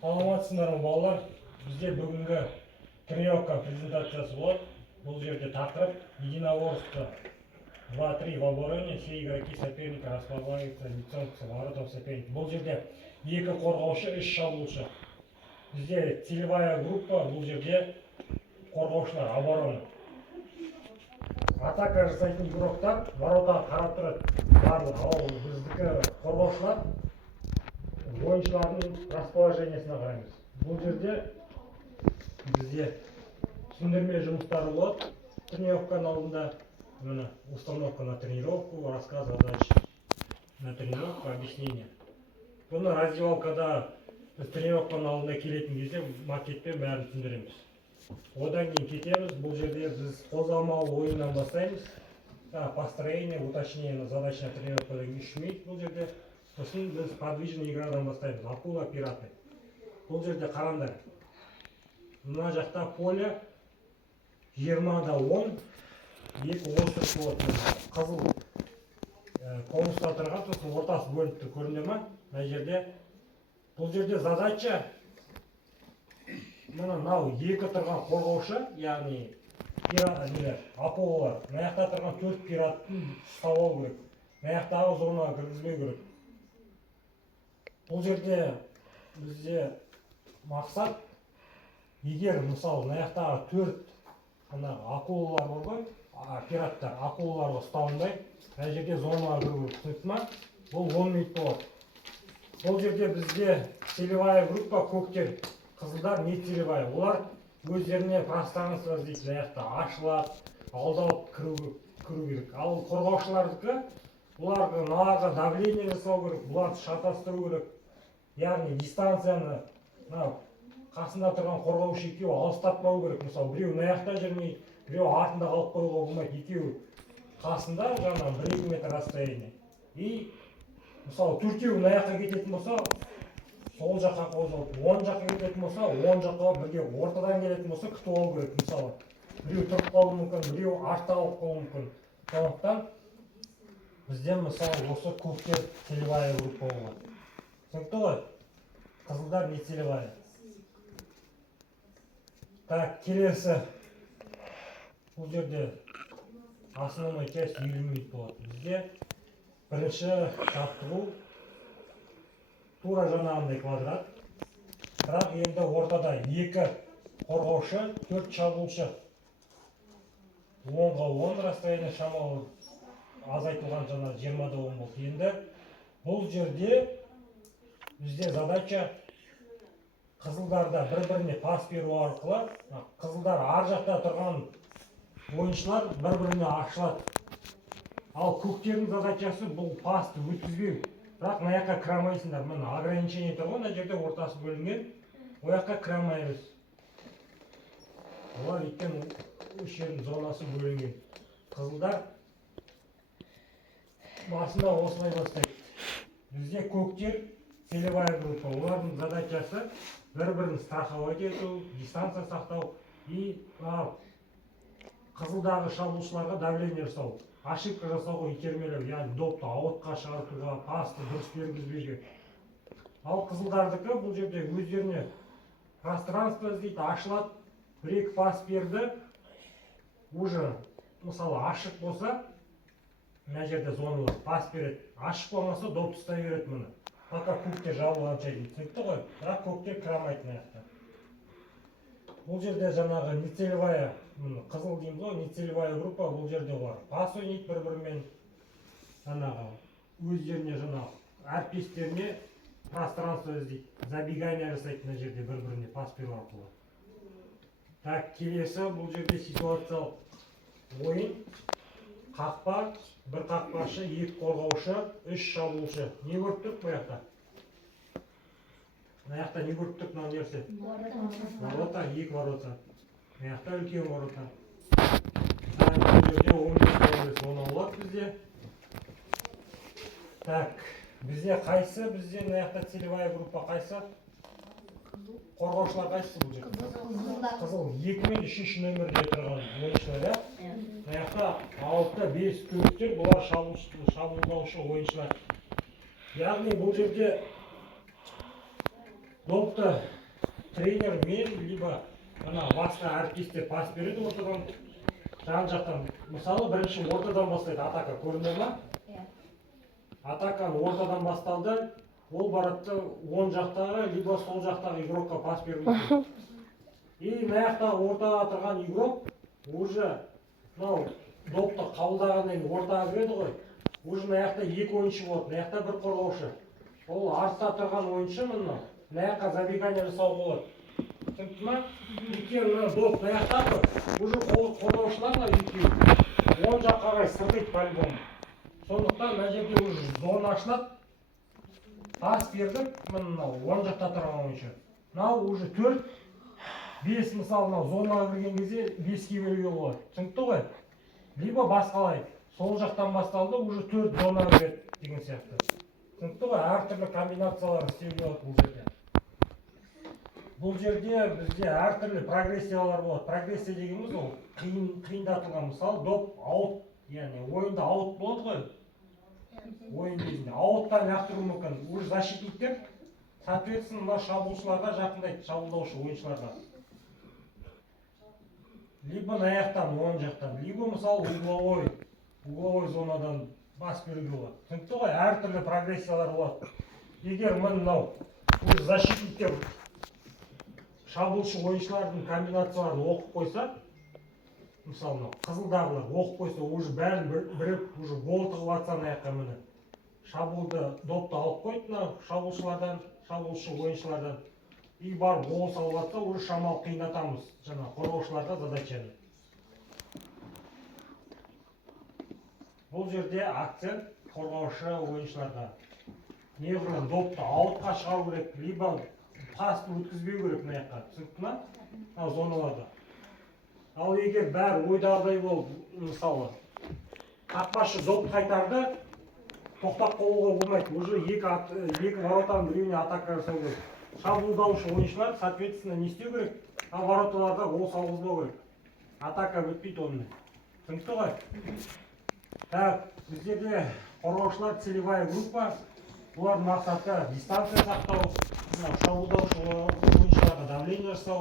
Саламатсыздар ма балалар? Бізде бүгінгі тренировка презентациясы болады. Бұл жерде тақырып единоборство 2-3 в обороне, все игроки соперника располагаются лицом к воротам соперника. Бұл жерде екі қорғаушы, үш шабуылшы. Бізде целевая группа, бұл жерде қорғаушылар оборона. Атака жасайтын игроктар воротаға қарап тұрады. Барлық ал біздікі қорғаушылар ойыншылардың расположениесіне қараймыз. Бұл жерде бізде түсіндірме жұмыстары болады. Тренировканың алдында міне установка на тренировку, рассказ задач на тренировку, объяснение. Бұны раздевалкада біз тренировканың алдында келетін кезде макетпен бәрін түсіндіреміз. Одан кейін кетеміз. Бұл жерде біз қозғалмалы ойыннан бастаймыз. Построение, уточнение задач на тренировка 3 минут. Бұл жерде сосын біз подвижный иградан бастаймыз. Акула пираты. Бұл жерде қараңдар. Мына жақта поле 20-да 10, екі остров болады. Қызыл конуста тұрған, сосын ортасы бөлініп тұр, көрінді ме? Мына жерде. Бұл жерде задача мынау екі тұрған қорғаушы, яғни акулалар. Мына жақта тұрған 4 пираттың ұстауы керек. Мына жақтағы зонаға кіргізбеу керек. Бұл жерде бізде мақсат, егер мысалы мына жақтағы 4 акулалар бар ғой, пираттар акулаларға ұсталынбай, мына жерде зонаға кіру керек. Түсінікті ме? Бұл 10 минут болады. Бұл жерде бізде целевая группа көктер, қызылдар не целевая. Олар өздеріне пространство іздейді, мына жақта ашылады, алдалып кіру керек. Ал қорғаушылардікі, бұларға наларға давление жасау керек, бұларды шатастыру керек. Яғни дистанцияны қасында тұрған қорғаушы екеуі алыстатпау керек. Мысалы, біреу мына жақта жүрмей, біреу артында қалып қоюға болмайды. Екеуі қасында жаңа 1-2 метр расстояние. И мысалы, төртеуі мына жаққа кететін болса, сол жаққа қозғалып, 10 жаққа кететін болса, 10 жаққа бірге ортадан келетін болса, күтіп алу керек. Мысалы, біреу тұрып қалуы мүмкін, біреу артта қалып қалуы мүмкін. Сондықтан бізден мысалы осы көктер целевая группа болады. Түсінікті ғой? Қызылдар не целевая. Так, келесі. Бұл жерде основной часть 20 минут болады. Бізде бірінші жаттығу тура жаңағындай квадрат. Бірақ енді ортада 2 қорғаушы, 4 шабуылшы. 10-ға 10 расстояние шамалы азайтылған жаңа 20-да 10 болды. Енді бұл жерде бізде задача қызылдарда бір-біріне пас беру арқылы, қызылдар ар жақта тұрған ойыншылар бір-біріне ашылады. Ал көктердің задачасы бұл пасты өткізбеу. Бірақ мына жаққа кіре алмайсыңдар. Мына ограничение тұр ғой, мына жерде ортасы бөлінген. Ол жаққа кіре алмаймыз. Олар өйткені үш жердің зонасы бөлінген. Қызылдар басында осылай бастайды. Бізде көктер целевая группа. Олардың задачасы бір-бірін страховать ету, дистанция сақтау и қызылдағы шабуылшыларға давление жасау. Ошибка жасауға итермелеу, яғни допты аутқа шығартуға, пасты дұрыс бергізбеуге. Ал қызылдардікі бұл жерде өздеріне пространство іздейді, ашылады, 1-2 пас берді, уже мысалы ашық болса, мына жерде зоналар пас береді, ашық болмаса допты ұстай береді мұны. Пока көкте жабылғанша дейді. Түсінікті ғой? Бірақ көкте кіре алмайды мына жақта. Бұл жерде жаңағы нецелевая, қызыл дейміз ғой, нецелевая группа, бұл жерде олар пас ойнайды бір-бірімен, өздеріне жаңағы әріптестеріне пространство іздейді, забегание жасайды мына жерде бір-біріне пас беру арқылы. Так, келесі бұл жерде ситуациялық ойын, қақпа, бір қақпашы, 2 қорғаушы, 3 шабуылшы. Не көріп тұрық бұл жақта? Мына жақта не көріп тұрық мына нәрсе? Ворота, 2 ворота. Мына жақта үлкен ворота. Бұл жерде 15 зона болады бізде. Так, бізде қайсы? Бізде мына жақта целевая группа қайсы? Қорғаушылар қайсысы бұл жерде? Қызыл 2 мен 3 нөмірде тұрған ойыншылар. Мына жақта 6-5 көктер, бұлар шабуылдаушы ойыншылар. Яғни бұл жерде допты тренер мен либо ана басқа әріптестер пас береді ортадан жан жақтан. Мысалы бірінші ортадан бастайды атака, көрінді ма? Атаканы ортадан басталды, ол баратты оң жақтағы либо сол жақтағы игрокқа пас беруі. И мына жақтағы ортаға тұрған игрок уже мынау допты қабылдағаннан кейін ортаға кіреді ғой. Уже мына жақта екі ойыншы болады, мына жақта бір қорғаушы. Ол артта тұрған ойыншы мына жаққа забегание жасауға болады. Түсінікті ма? Егер мына доп мына жақта тұр, уже қорғаушылар мына екеуі оң жаққа қарай сырғиды по-любому. Сондықтан мына жерде уже зона ашылады. Пас бердік, мынау оң жақта тұрған ойыншы. Мынау уже 4-5 мысалы мынау зонаға кірген кезде 5-ке бөлуге болады. Түсінікті ғой? Либо басқалай. Сол жақтан басталды, уже 4 зонаға кіреді деген сияқты. Түсінікті ғой? Әртүрлі комбинациялар істеуге болады бұл жерде. Бұл жерде бізде әртүрлі прогрессиялар болады. Прогрессия дегеніміз ол қиындатылған. Мысалы доп аут, яғни ойында аут болады ғой. Ойын кезінде ауттан лақтыру мүмкін. Уже защитниктер соответственно мына шабуылшыларға жақындайды, шабуылдаушы ойыншыларға. Либо мына жақтан, оң жақтан, либо мысалы угловой зонадан бас беруге болады. Түсінікті ғой? Әртүрлі прогрессиялар болады. Егер мынау уже защитниктер шабуылшы ойыншылардың комбинацияларын оқып қойса, мысалы мынау қызылдағылар оқып қойса, уже бәрін біріп, уже гол тығып атса мына жаққа міне. Шабуылды допты алып қойды мына шабуылшылардан, шабуылшы ойыншылардан. И барып гол салып атса, уже шамалы қиындатамыз жаңа қорғаушыларға задачаны. Бұл жерде акцент қорғаушы ойыншыларға. Неғұрлым допты аутқа шығару керек, либо пасты өткізбеу керек мына жаққа. Түсінікті ма? Ал зоналарда. Ал егер бәрі ойдағыдай болып, мысалы, қақпашы доп қайтарды, тоқтап қалуға болмайды. Уже екі воротаның біреуіне атака жасау керек. Шабуылдаушы ойыншылар, соответственно, не істеу керек? А вороталарда гол салғызбау керек. Атака өтпейді онымен. Түсінікті ғой? Так, біздерде қорғаушылар целевая группа. Бұлардың мақсаты дистанция сақтау, шабуылдаушы ойыншыларға давление жасау,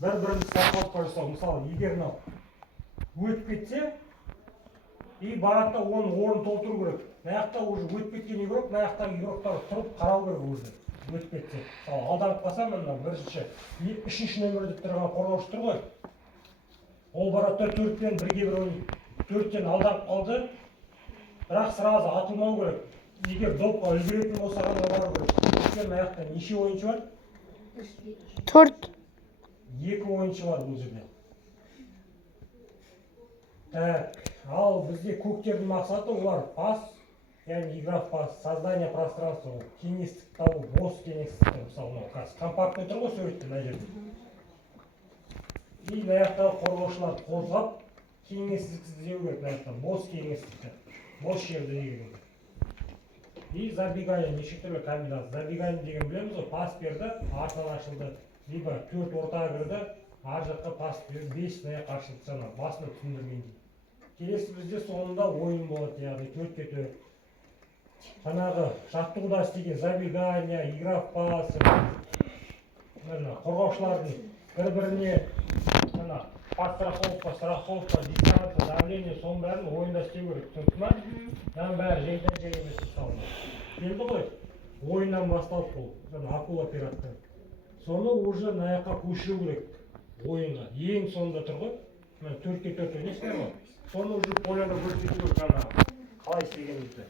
бір-бірін страховка жасау. Мысалы, егер өтіп кетсе, и баратта оның орнын толтыру керек. Мына жақта уже өтіп кеткен игрок, мына жақтағы игроктар тұрып қарау керек уже. Өтіп кетсе. Мысалы, алданып қалса, мына бірінші, үшінші нөмірде тұрған қорғаушы тұр ғой. Ол баратта 4-тен бірге бір ойнайды. 4-тен алданып қалды, бірақ сразу атылмау керек. Егер допқа үлгеретін болса ғана бару керек. Егер мына жақта неше ойыншы бар? 4. 2 ойыншы бар бұл жерде. Так, ал бізде көктердің мақсаты олар пас, яғни игра в пас, создание пространства, кеңістік табу, бос кеңістік. Мысалы, компактный тұр ғой суретте мына жерде. И мына жақтағы қорғаушылар қозғап, кеңістік іздеу керек мына жақтан, бос кеңістікті, бос жерді деген. И забегание, неше түрлі комбинация. Забегание деген білеміз ғой, пас берді, артынан ашылды, либо 4 ортаға кірді, ар жаққа пас берді, 5 мына жаққа ашылды жаңа, басына түсіндіргендей. Келесі бізде соңында ойын болады, яғни 4-4. Жаңағы жаттығуда істеген забегание, игра в пас, қорғаушылардың бір-біріне страховка, дистанция, давление, соның бәрін ойында істеу керек. Түсінікті ма? Яғни бәрі жеңден жең емес мысалында. Келді ғой, ойыннан басталып бұл, акула пираттан. Соны уже мына жаққа көшіру керек ойынға. Ең соңында тұр ғой, 4-4 ойнайсыңдар ғой. Соны уже поляда көрсету керек жаңағы, қалай істегенімізді.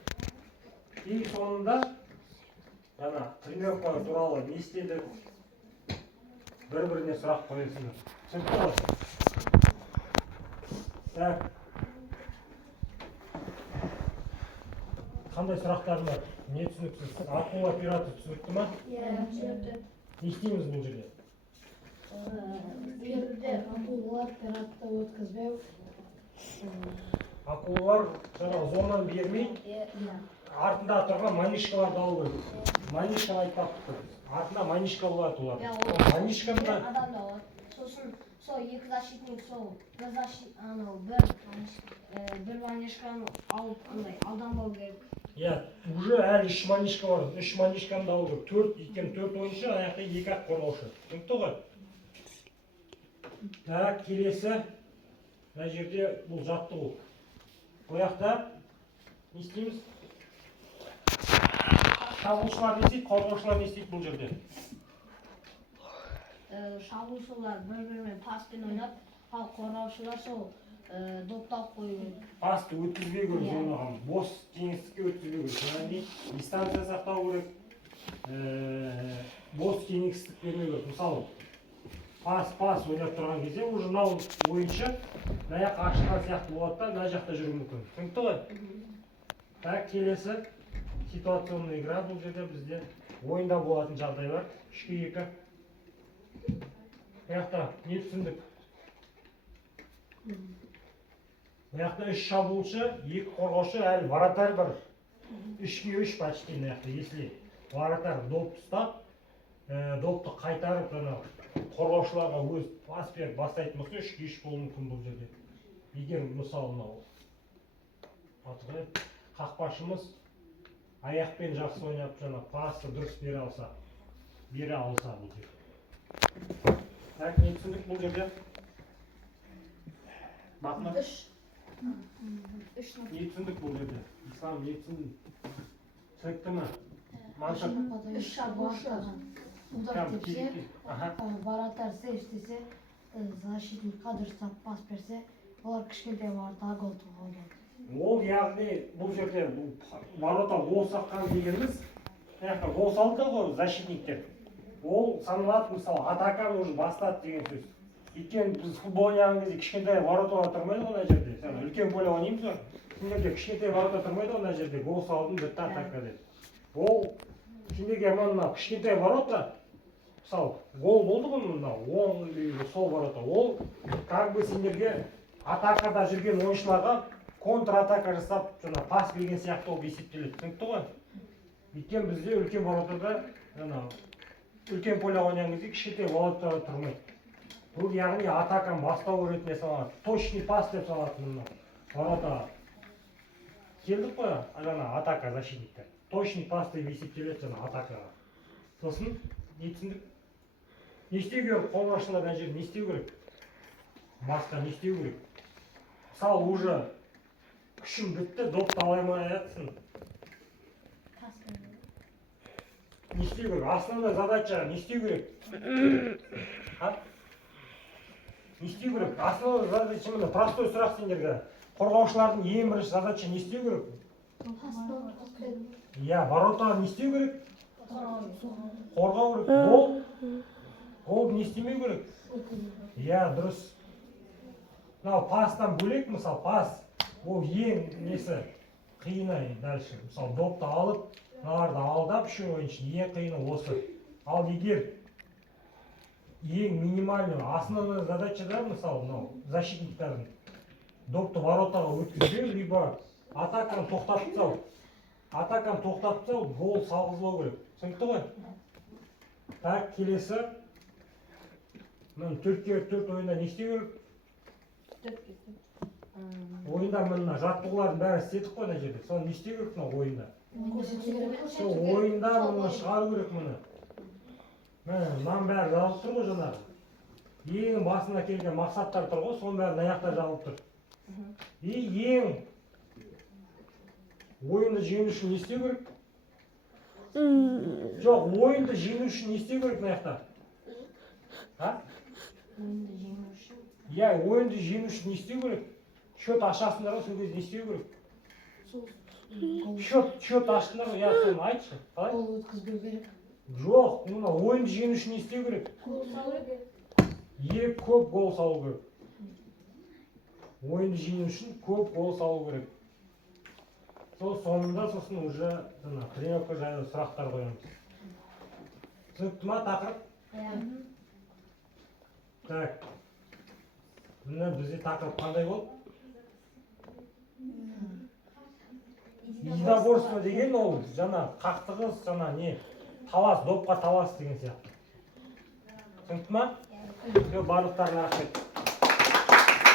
И соңында жаңа тренировка туралы не істеді, бір-біріне сұрақ қойысыңдар. Түсінікті ғой? Так. Қандай сұрақтар бар? Не түсініксіз? Акула пираты түсінікті ма? түсінікті. Не істейміз бұл жерде? Жерде акулалар пиратты өткізбеу. Акулалар жаңағы зонаны бермей, артында тұрған манишкаларды алу керек. Манишканы айтпақтық. Артында манишка болады олар. Манишка мына Адам да болады. Сосын сол екі защитник сол бір манишканы алып андай алданбау керек. Иә, уже әлі 3 манишка бар. 3 манишканы да алу керек. 4 ойыншы, аяқта 2-ақ қорғаушы. Түсінікті ғой? Так, келесі. Мына жерде бұл жаттығу. Бұл жақта не істейміз? Шабуылшылар не істейді, қорғаушылар не істейді бұл жерде? Шабуылшылар бір-бірімен паспен ойнап, ал қорғаушылар сол допты алып қою керек. Пасты өткізбей керек ойнаған. Бос кеңістікке өткізбей керек. Содан кейін дистанция сақтау керек. Бос кеңістік бермеу керек. Мысалы, пас ойнап тұрған кезде уже мынау ойыншы мына жақ ашылған сияқты болады да, мына жақта жүруі мүмкін. Түсінікті ғой? Так, келесі ситуационный игра бұл жерде бізде ойында болатын жағдай бар. 3-2. Бұяқта не түсіндік? Бұяқта 3 шабуылшы, 2 қорғаушы, әлі вратарь бар. 3-3 почти бұяқта, если вратарь допты ұстап, допты қайтарып, қорғаушыларға өз пас беріп бастайтын болса 3-3 болуы мүмкін бұл жерде. Егер мысалы мынау қақпашымыз аяқпен жақсы ойнап, пасты дұрыс бере алса бұл жерде. Так, не түсіндік бұл жерде? Бақына? Не түсіндік бұл жерде? Ислам не түсінді? Түсінікті ма? Мансап? 3 шабуылшы удар тепсе, вратарь сейв істесе, защитникқа дұрыстап пас берсе, олар кішкентай ворота гол тоғылды. Ол яғни бұл жерде ворота гол соққан дегеніміз, гол салды ғой защитниктер. Ол саналады, мысалы, атаканы уже бастады деген сөз. Өйткені біз футбол ойнаған кезде кішкентай вороталар тұрмайды ғой мына жерде. Үлкен поле ойнаймыз ғой. Сендерге кішкентай ворота тұрмайды ғой мына жерде. Гол салдың бітті атака деп. Ол сендерге мына кішкентай ворота, мысалы, гол болды ғой мына оң или сол ворота. Ол как бы сендерге атакада жүрген ойыншыларға контратака жасап, пас берген сияқты болып есептеледі. Түсінікті ғой? Өйткені бізде үлкен воротада үлкен поле ойнаған кезде кішкентай вороталар тұрмайды. Бұл яғни атаканы бастау ретінде салады. Точный пас деп салады мына воротаға. Келдік қой, атака защитниктер. Точный пас деп есептеледі атакаға. Сосын не түсіндік? Не істеу керек? Қорғаушылар мына жерде не істеу керек? Басқа не істеу керек? Мысалы, уже күшім бітті, допты ала алмай жатсың. Не істеу керек? Основная задача не істеу керек? Не істеу керек? Основная задача міне простой сұрақ сендерге. Қорғаушылардың ең бірінші задача не істеу керек? Иә, воротаны не істеу керек? Қорғау керек. Гол не істемеу керек? Иә, дұрыс. Мынау пастан бөлек, мысалы, пас ол ең несі қиыны дальше. Мысалы, допты алып, мыналарды алдап үшін ойыншы ең қиыны осы. Ал егер ең минимальный, основная задача да, мысалы, мынау защитниктардың допты воротаға өткізбеу, либо атаканы тоқтатып тастау. Атаканы тоқтатып тастау, гол салғызбау керек. Түсінікті ғой? Так, келесі. Мына 4-4 ойында не істеу керек? Ойында мына жаттығулардың бәрі істедік қой мына жерде. Соны не істеу керек мына ойында? Ойында мына шығару керек мына. Мынаның бәрі жазылып тұр ғой жаңағы. Ең басында келген мақсаттар тұр ғой, соның бәрі мына жақта жазылып тұр. И ең ойынды жеңу үшін не істеу керек? Жоқ, ойынды жеңу үшін не істеу керек мына жақта? Ойынды жеңу үшін? Иә, ойынды жеңу үшін не істеу керек? Счет ашасыңдар ғой, сол кезде не істеу керек? Счет аштыңдар ғой, иә, соны айтшы. Гол өткізбеу керек. Жоқ, ойынды жеңу үшін не істеу керек? Гол салу керек. Көп гол салу керек. Ойынды жеңу үшін көп гол салу керек. Сол соңында сосын уже тренировка жайлы сұрақтар қоямыз. Түсінікті ма тақырып? Так. Міне бізде тақырып қандай болды? Единоборство деген ол қақтығыс, талас, допқа талас деген сияқты. Түсінікті ма? Барлықтарына рахмет.